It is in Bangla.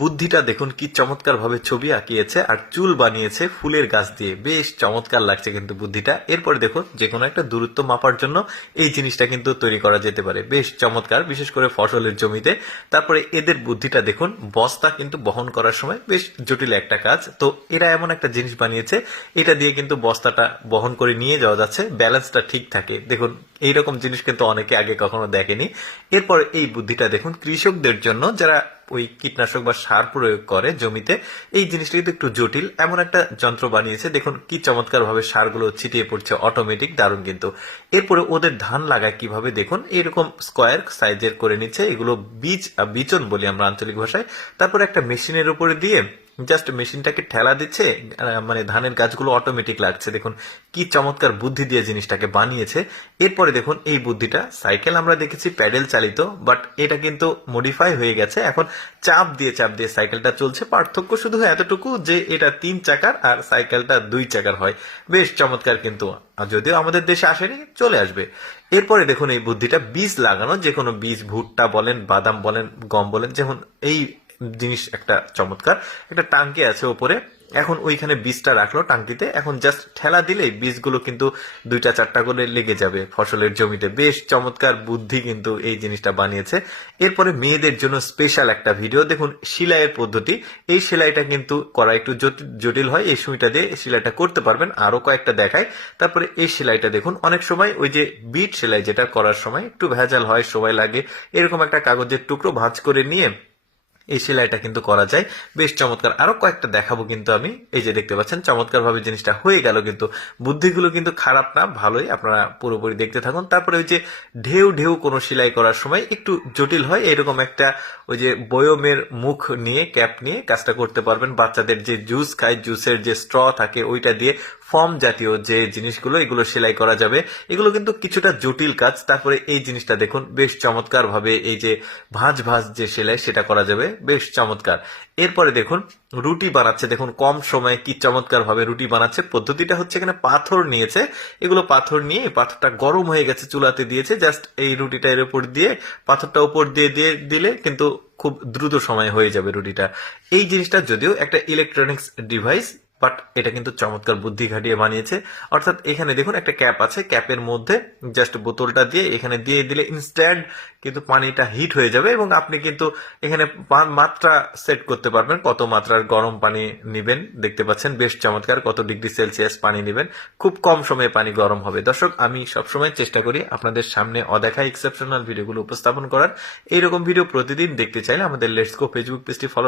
বুদ্ধিটা দেখুন কি চমৎকার ভাবে ছবি আঁকিয়েছে আর চুল বানিয়েছে ফুলের গাছ দিয়ে, বেশ চমৎকার লাগছে কিন্তু বুদ্ধিটা। এরপরে দেখুন যে কোনো একটা দূরত্ব মাপার জন্য এই জিনিসটা কিন্তু তৈরি করা যেতে পারে, বেশ চমৎকার, বিশেষ করে ফসলের জমিতে। তারপরে এদের বুদ্ধিটা দেখুন, বস্তা কিন্তু বহন করার সময় বেশ জটিল একটা কাজ, তো এরা এমন একটা জিনিস বানিয়েছে এটা দিয়ে কিন্তু বস্তাটা বহন করে নিয়ে যাওয়া যাচ্ছে, ব্যালেন্সটা ঠিক থাকে। দেখুন এইরকম জিনিস কিন্তু অনেকে আগে কখনো দেখেনি। এরপর এই বুদ্ধিটা দেখুন কৃষকদের জন্য, যারা ওই কীটনাশক বা সার প্রয়োগ করে জমিতে, এই জিনিসটা কিন্তু একটু জটিল, এমন একটা যন্ত্র বানিয়েছে। দেখুন কি চমৎকার ভাবে সারগুলো ছিটিয়ে পড়ছে, অটোমেটিক, দারুণ কিন্তু। এরপরে ওদের ধান লাগায় কিভাবে দেখুন, এরকম স্কোয়ার সাইজের করে নিচ্ছে, এগুলো বিচন বলি আমরা আঞ্চলিক ভাষায়। তারপরে একটা মেশিনের উপরে দিয়ে জাস্ট মেশিনটাকে ঠেলা দিচ্ছে, মানে ধানের গাছগুলো অটোমেটিক লাগছে। দেখুন কি চমৎকার বুদ্ধি দিয়ে জিনিসটাকে বানিয়েছে। এরপরে দেখুন এই বুদ্ধিটা, সাইকেল আমরা দেখেছি প্যাডেল চালিত, বাট এটা কিন্তু মডিফাই হয়ে গেছে, এখন চাপ দিয়ে সাইকেলটা চলছে। পার্থক্য শুধু এতটুকু যে এটা 3 চাকার আর সাইকেলটা 2 চাকার হয়। বেশ চমৎকার কিন্তু, যদিও আমাদের দেশে আসেনি, চলে আসবে। এরপরে দেখুন এই বুদ্ধিটা বীজ লাগানো, যে কোনো বীজ, ভুট্টা বলেন, বাদাম বলেন, গম বলেন, যেমন এই জিনিস একটা চমৎকার। একটা টাঙ্কি আছে ওপরে, এখন ওইখানে বীজটা রাখলো টাঙ্কিতে, এখন জাস্ট ঠেলা দিলেই বীজগুলো কিন্তু 2-4টা করে লেগে যাবে ফসলের জমিতে। বেশ চমৎকার বুদ্ধি কিন্তু এই জিনিসটা বানিয়েছে। এরপরে মেয়েদের জন্য স্পেশাল একটা ভিডিও দেখুন, সেলাইয়ের পদ্ধতি। এই সেলাইটা কিন্তু করা একটু জটিল হয়, এই সুইটা দিয়ে সেলাইটা করতে পারবেন, আরো কয়েকটা দেখায়। তারপরে এই সেলাইটা দেখুন, অনেক সময় ওই যে বিট সেলাই যেটা করার সময় একটু ভেজাল হয়, সময় লাগে, এরকম একটা কাগজের টুকরো ভাঁজ করে নিয়ে এই সেলাইটা কিন্তু করা যায়, বেশ চমৎকার। আরো কয়েকটা দেখাবো কিন্তু আমি। এই যে দেখতে পাচ্ছেন চমৎকার ভাবে জিনিসটা হয়ে গেল, কিন্তু বুদ্ধিগুলো কিন্তু খারাপ না, ভালোই, আপনারা পুরোপুরি দেখতে থাকুন। তারপরে ওই যে ঢেউ ঢেউ কোনো সেলাই করার সময় একটু জটিল হয়, এরকম একটা ওই যে বয়মের মুখ নিয়ে, ক্যাপ নিয়ে কাজটা করতে পারবেন। বাচ্চাদের যে জুস খায়, জুসের যে স্ট্র থাকে ওইটা দিয়ে ফর্ম জাতীয় যে জিনিসগুলো, এগুলো সেলাই করা যাবে। এগুলো কিন্তু কিছুটা জটিল কাজ। তারপরে এই জিনিসটা দেখুন, বেশ চমৎকার ভাবে এই যে ভাঁজ ভাঁজ যে সেলাই সেটা করা যাবে, বেশ চমৎকার। এরপরে দেখুন রুটি বানাচ্ছে, দেখুন কম সময়ে কি চমৎকার ভাবে রুটি বানাচ্ছে। পদ্ধতিটা হচ্ছে এখানে পাথর নিয়েছে, এগুলো পাথর নিয়ে, পাথরটা গরম হয়ে গেছে, চুলাতে দিয়েছে, জাস্ট এই রুটিটা এর উপর দিয়ে, পাথরটা উপর দিয়ে দিয়ে দিলে কিন্তু খুব দ্রুত সময় হয়ে যাবে রুটিটা। এই জিনিসটা যদিও একটা ইলেকট্রনিক্স ডিভাইস, বাট এটা কিন্তু চমৎকার বুদ্ধি খাটিয়ে বানিয়েছে। অর্থাৎ এখানে দেখুন একটা ক্যাপ আছে, ক্যাপের মধ্যে জাস্ট বোতলটা দিয়ে এখানে দিয়ে দিলে ইনস্ট্যান্ট কিন্তু পানিটা হিট হয়ে যাবে, এবং আপনি কিন্তু এখানে মাত্রা সেট করতে পারবেন, কত মাত্রার গরম পানি নিবেন। দেখতে পাচ্ছেন বেশ চমৎকার, কত ডিগ্রি সেলসিয়াস পানি নিবেন, খুব কম সময়ে পানি গরম হবে। দর্শক, আমি সবসময় চেষ্টা করি আপনাদের সামনে অদেখা এক্সেপশনাল ভিডিওগুলো উপস্থাপন করার। এইরকম ভিডিও প্রতিদিন দেখতে চাইলে আমাদের লেটস গো ফেসবুক পেজটি ফলো